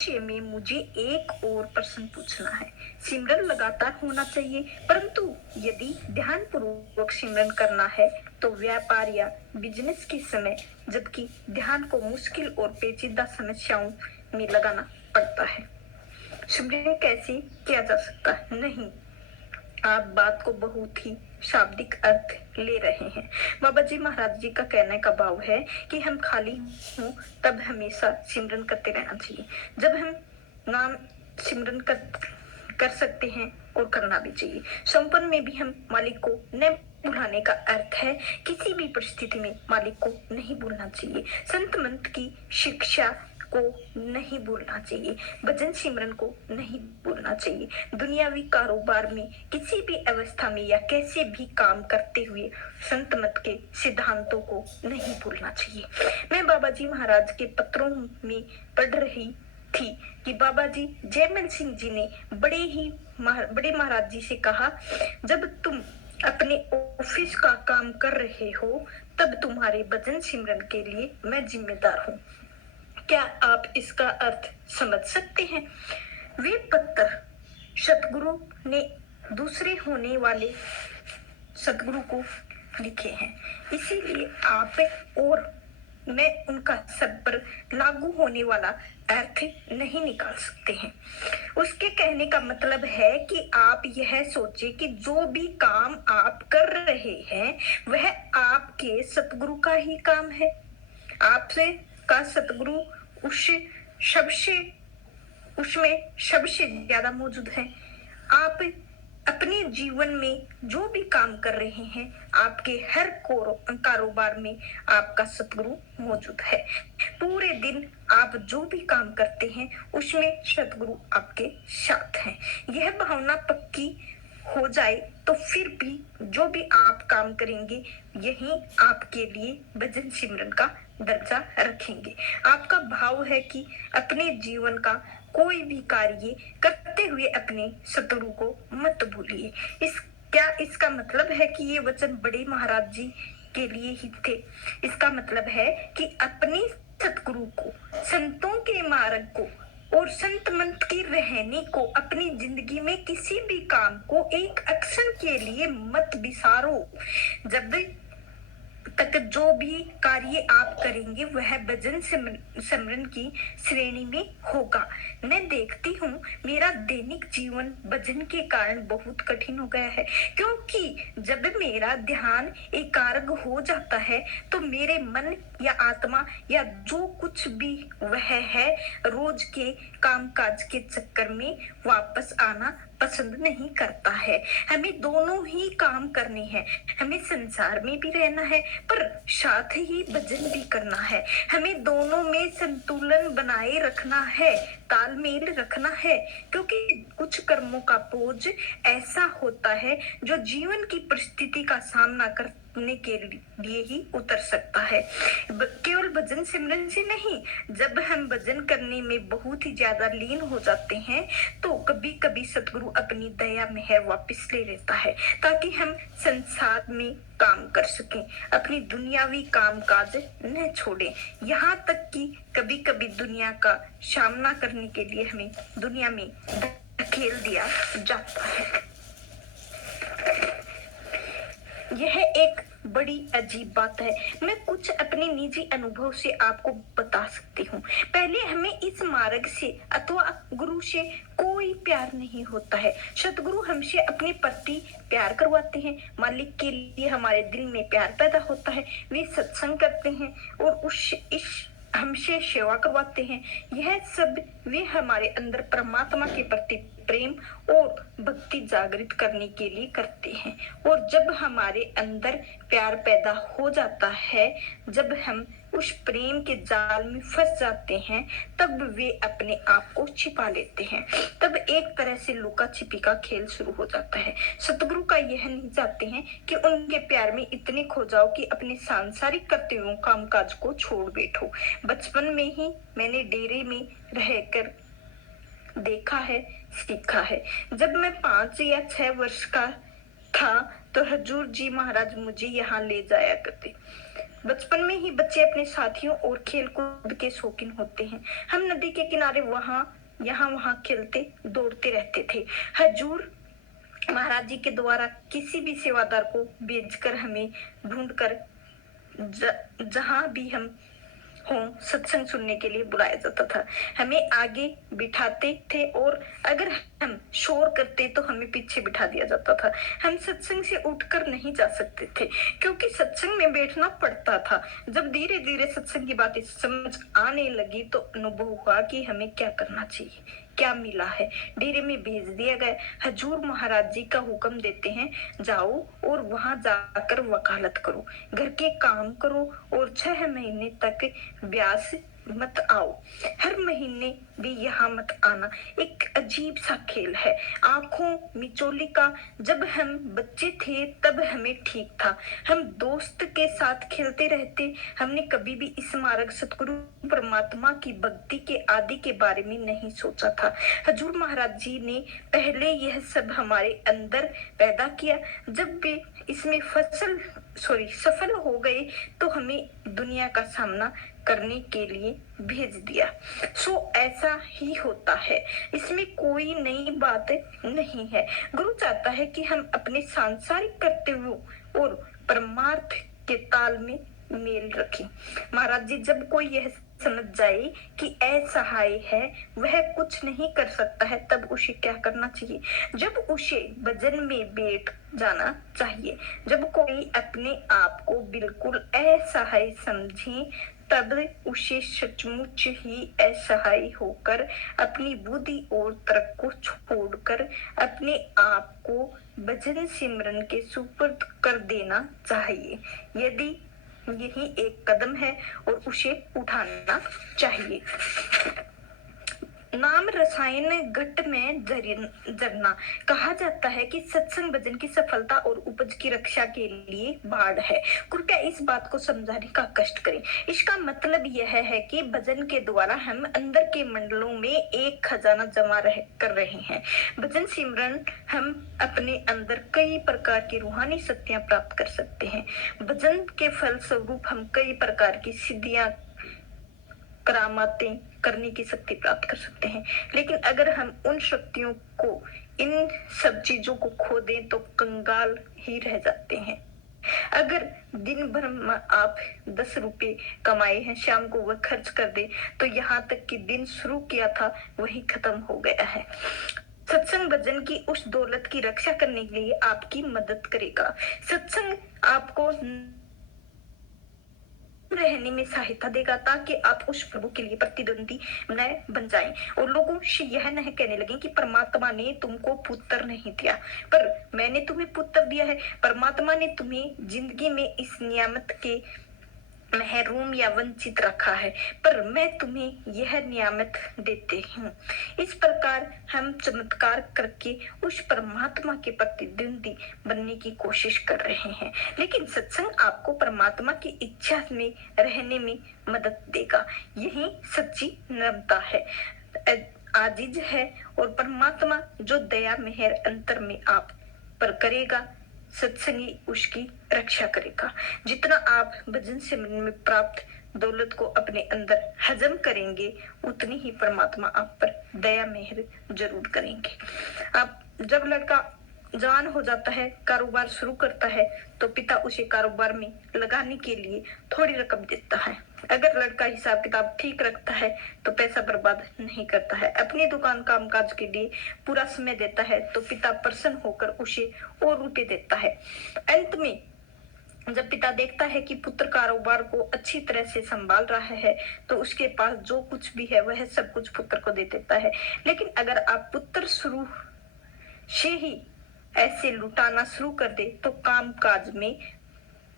विषय में मुझे एक और प्रश्न पूछना है। सिमरन लगातार होना चाहिए, परंतु यदि ध्यान पूर्वक सिमरन करना है तो व्यापार या बिजनेस के समय, जबकि ध्यान को मुश्किल और पेचीदा समस्याओं में लगाना पड़ता है। सिमरन कैसे किया जा सकता है? नहीं, आप बात को बहुत ही शाब्दिक अर्थ ले रहे हैं। बाबा जी महाराज जी का कहने का भाव है कि हम खाली हों तब हमेशा सिमरन करते रहना चाहिए। जब हम नाम सिमरन कर सकते हैं और करना भी चाहिए। संपन्न में भी हम मालिक को न भुलाने का अर्थ है किसी भी परिस्थिति में मालिक को नहीं भूलना चाहिए। संत मंत की शिक्षा को नहीं भूलना चाहिए। भजन सिमरन को नहीं भूलना चाहिए। दुनियावी कारोबार में किसी भी अवस्था में या कैसे भी काम करते हुए संत मत के सिद्धांतों को नहीं भूलना चाहिए। मैं बाबा जी महाराज के पत्रों में पढ़ रही थी कि बाबा जी जयमल सिंह जी ने बड़े महाराज जी से कहा, जब तुम अपने ऑफिस का काम कर रहे हो तब तुम्हारे भजन सिमरन के लिए मैं जिम्मेदार हूँ। क्या आप इसका अर्थ समझ सकते हैं? वे पत्र सतगुरु ने दूसरे होने वाले सतगुरु को लिखे हैं, इसीलिए आप और मैं उनका सब पर लागू होने वाला अर्थ नहीं निकाल सकते हैं। उसके कहने का मतलब है कि आप यह सोचे कि जो भी काम आप कर रहे हैं वह आपके सतगुरु का ही काम है। आपसे का सतगुरु उसमें सबसे ज्यादा मौजूद है। आप अपने जीवन में जो भी काम कर रहे हैं, आपके हर कारोबार में आपका सतगुरु मौजूद है। पूरे दिन आप जो भी काम करते हैं उसमें सतगुरु आपके साथ हैं। यह भावना पक्की हो जाए तो फिर भी जो भी आप काम करेंगे यही आपके लिए भजन सिमरन का दर्जा रखेंगे। आपका भाव है कि अपने जीवन का कोई भी कार्य करते हुए अपने सतगुरु को मत भूलिए। क्या इसका मतलब है कि ये वचन बड़े महाराज जी के लिए ही थे? इसका मतलब है कि अपने सतगुरु को, संतों के मार्ग को और संत मंत की रहने को अपनी जिंदगी में किसी भी काम को एक एक्शन के लिए मत बिसारो। जब तक जो भी कार्य आप करेंगे वह भजन सिमरन की श्रेणी में होगा। मैं देखती हूँ मेरा दैनिक जीवन भजन के कारण बहुत कठिन हो गया है, क्योंकि जब मेरा ध्यान एकाग्र हो जाता है तो मेरे मन या आत्मा या जो कुछ भी वह है रोज के कामकाज के चक्कर में वापस आना पसंद नहीं करता है। हमें दोनों ही काम करने हैं। हमें संसार में भी रहना है पर साथ ही भजन भी करना है। हमें दोनों में संतुलन बनाए रखना है, तालमेल रखना है, क्योंकि कुछ कर्मों का बोझ ऐसा होता है जो जीवन की परिस्थिति का सामना करने के लिए ही उतर सकता है। केवल भजन सिमरन से नहीं, जब हम भजन करने में बहुत ही ज्यादा लीन हो जाते हैं तो कभी कभी सतगुरु अपनी दया मेहर वापस ले लेता है ताकि हम संसार में काम कर सकें, अपनी दुनियावी कामकाज न छोड़ें। यहाँ तक कि कभी कभी दुनिया का सामना करने के लिए हमें दुनिया में धकेल दिया जाता है। यह एक बड़ी अजीब बात है। मैं कुछ अपने निजी अनुभव से आपको बता सकती हूँ। पहले हमें इस मार्ग से अथवा गुरु से कोई प्यार नहीं होता है। सतगुरु हमसे अपने प्रति प्यार करवाते हैं, मालिक के लिए हमारे दिल में प्यार पैदा होता है। वे सत्संग करते हैं और हमसे सेवा करवाते हैं। यह सब वे हमारे अंदर परमात्मा के प्रति प्रेम और भक्ति जागृत करने के लिए करते हैं। और जब हमारे अंदर प्यार पैदा हो जाता है, जब हम उस प्रेम के जाल में फंस जाते हैं, तब वे अपने आप को छिपा लेते हैं। तब एक तरह से लुका छिपी का खेल शुरू हो जाता है। सतगुरु का यह नहीं चाहते हैं कि उनके प्यार में इतने खो जाओ कि अपने सांसारिक कर्तव्यों कामकाज को छोड़ बैठो। बचपन में ही मैंने डेरे में रहकर देखा है, सीखा है। जब मैं 5 या 6 वर्ष का था तो हजूर जी महाराज मुझे यहाँ ले जाया करते। बचपन में ही बच्चे अपने साथियों और खेल कूद के शौकीन होते हैं। हम नदी के किनारे यहाँ वहां खेलते दौड़ते रहते थे। हजूर महाराज जी के द्वारा किसी भी सेवादार को भेजकर हमें ढूंढकर जहां भी हम हों सत्संग सुनने के लिए बुलाया जाता था। हमें आगे बिठाते थे और अगर हम शोर करते तो हमें पीछे बिठा दिया जाता था। हम सत्संग से उठकर नहीं जा सकते थे क्योंकि सत्संग में बैठना पड़ता था। जब धीरे धीरे सत्संग की बातें समझ आने लगी तो अनुभव हुआ कि हमें क्या करना चाहिए, क्या मिला है। डेरे में भेज दिया गया। हजूर महाराज जी का हुक्म देते हैं, जाओ और वहां जाकर वकालत करो, घर के काम करो और 6 महीने तक ब्यास मत आओ। हर महीने भी यहाँ मत आना। एक अजीब सा खेल है, आंखों मिचोली का। जब हम बच्चे थे तब हमें ठीक था, हम दोस्त के साथ खेलते रहते। हमने कभी भी इस मार्ग सतगुरु परमात्मा की भक्ति के आदि के बारे में नहीं सोचा था। हजूर महाराज जी ने पहले यह सब हमारे अंदर पैदा किया। जब भी इसमें सफल हो गए तो हमें दुनिया का सामना करने के लिए भेज दिया। ऐसा ही होता है, इसमें कोई नई बात नहीं है। गुरु चाहता है कि हम अपने सांसारिक कर्तव्यों और परमार्थ के ताल में मेल रखें। महाराज जी जब कोई यह समझ जाए कि असहाय है, वह कुछ नहीं कर सकता है, तब उसे क्या करना चाहिए? जब उसे भजन में बैठ जाना चाहिए। जब कोई अपने आप को बिल्कुल असहाय समझे तब उसे सचमुच ही असहाय होकर अपनी बुद्धि और तर्क को छोड़कर अपने आप को भजन सिमरन के सुपुर्द कर देना चाहिए। यदि यही एक कदम है और उसे उठाना चाहिए। नाम रसायन घट में जरना। कहा जाता है कि सत्संग भजन की सफलता और उपज की रक्षा के लिए बाढ़ है। कृपया इस बात को समझाने का कष्ट करें। इसका मतलब यह है कि भजन के द्वारा हम अंदर के मंडलों में एक खजाना जमा कर रहे हैं। भजन सिमरन हम अपने अंदर कई प्रकार की रूहानी शक्तियां प्राप्त कर सकते हैं। भजन के फल स्वरूप हम कई प्रकार की सिद्धियां करामातें करने की शक्ति प्राप्त कर सकते हैं। लेकिन अगर हम उन शक्तियों को, इन सब चीजों को खो दें तो कंगाल ही रह जाते हैं। अगर दिन भर में आप 10 रुपए कमाए हैं, शाम को वह खर्च कर दे तो यहाँ तक कि दिन शुरू किया था वही खत्म हो गया है। सत्संग भजन की उस दौलत की रक्षा करने के लिए आपकी मदद करेगा। सत्संग आपको रहने में सहायता देगा ताकि आप उस प्रभु के लिए प्रतिद्वंदी न बन जाएं और लोगों से यह नहीं कहने लगे कि परमात्मा ने तुमको पुत्र नहीं दिया, पर मैंने तुम्हें पुत्र दिया है। परमात्मा ने तुम्हें जिंदगी में इस नियामत के महरूम या वंचित रखा है, पर मैं तुम्हें यह नियामत देते हूँ। इस प्रकार हम चमत्कार करके उस परमात्मा के प्रतिद्वंदी बनने की कोशिश कर रहे हैं। लेकिन सत्संग आपको परमात्मा की इच्छा में रहने में मदद देगा। यही सच्ची नम्रता है, आजीज है और परमात्मा जो दया मेहर अंतर में आप पर करेगा, सत्संगी उसकी रक्षा करेगा। जितना आप भजन सिमरन में प्राप्त दौलत को अपने अंदर हजम करेंगे, उतनी ही परमात्मा आप पर दया मेहर जरूर करेंगे। आप जब लड़का जवान हो जाता है, कारोबार शुरू करता है, तो पिता उसे कारोबार में लगाने के लिए थोड़ी रकम देता है। अगर लड़का हिसाब किताब ठीक रखता है तो पैसा बर्बाद नहीं करता है, अपनी दुकान कामकाज के लिए पूरा समय देता है, तो पिता प्रसन्न होकर उसे और रुपए देता है। अंत में जब पिता देखता है कि पुत्र कारोबार को अच्छी तरह से संभाल रहा है तो उसके पास जो कुछ भी है वह सब कुछ पुत्र को दे देता है। लेकिन अगर आप पुत्र शुरू से ही ऐसे लुटाना शुरू कर दे तो काम काज में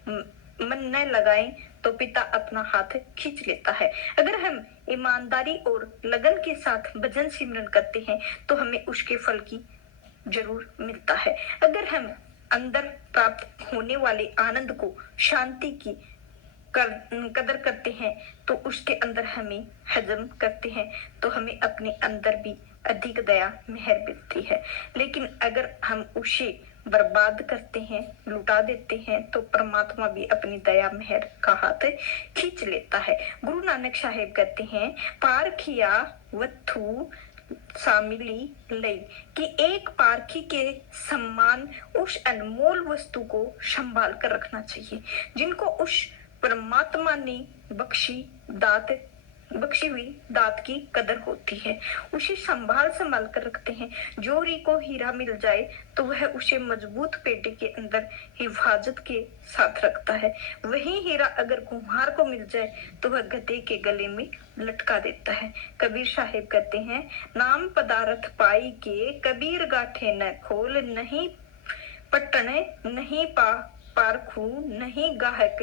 मन न लगाएं तो पिता अपना हाथ खींच लेता है। अगर हम ईमानदारी और लगन के साथ भजन सिमरन करते हैं तो हमें उसके फल की जरूर मिलता है। अगर हम अंदर प्राप्त होने वाले आनंद को, शांति की कदर करते हैं तो उसके अंदर हमें हजम करते हैं तो हमें अपने अंदर भी अधिक दया मेहर मिलती है। लेकिन अगर हम उसे बर्बाद करते हैं, लुटा देते हैं, तो परमात्मा भी अपनी दया मेहर का हाथ खींच लेता है। गुरु नानक साहेब कहते हैं, पारखिया वत्थु शामिली लई, कि एक पारखी के सम्मान उस अनमोल वस्तु को संभाल कर रखना चाहिए जिनको उस परमात्मा ने बख्शी हुई दात की कदर होती है। उसे संभाल कर रखते हैं। जोरी को हीरा मिल जाए तो वह उसे मजबूत पेटी के अंदर हिफाजत के साथ रखता है। वही हीरा अगर कुम्हार को मिल जाए तो वह गधे के गले में लटका देता है। कबीर साहिब कहते हैं, नाम पदार्थ पाई के कबीर गाठे न खोल, नहीं पटने नहीं पारखू, नहीं गाहक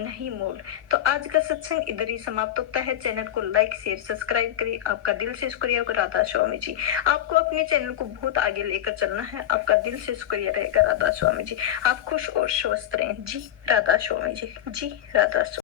नहीं मोल। तो आज का सत्संग इधर ही समाप्त होता है। चैनल को लाइक शेयर सब्सक्राइब करिए। आपका दिल से शुक्रिया राधा स्वामी जी। आपको अपने चैनल को बहुत आगे लेकर चलना है। आपका दिल से शुक्रिया रहेगा राधा स्वामी जी। आप खुश और स्वस्थ रहें। जी राधा स्वामी जी। जी राधा स्वामी।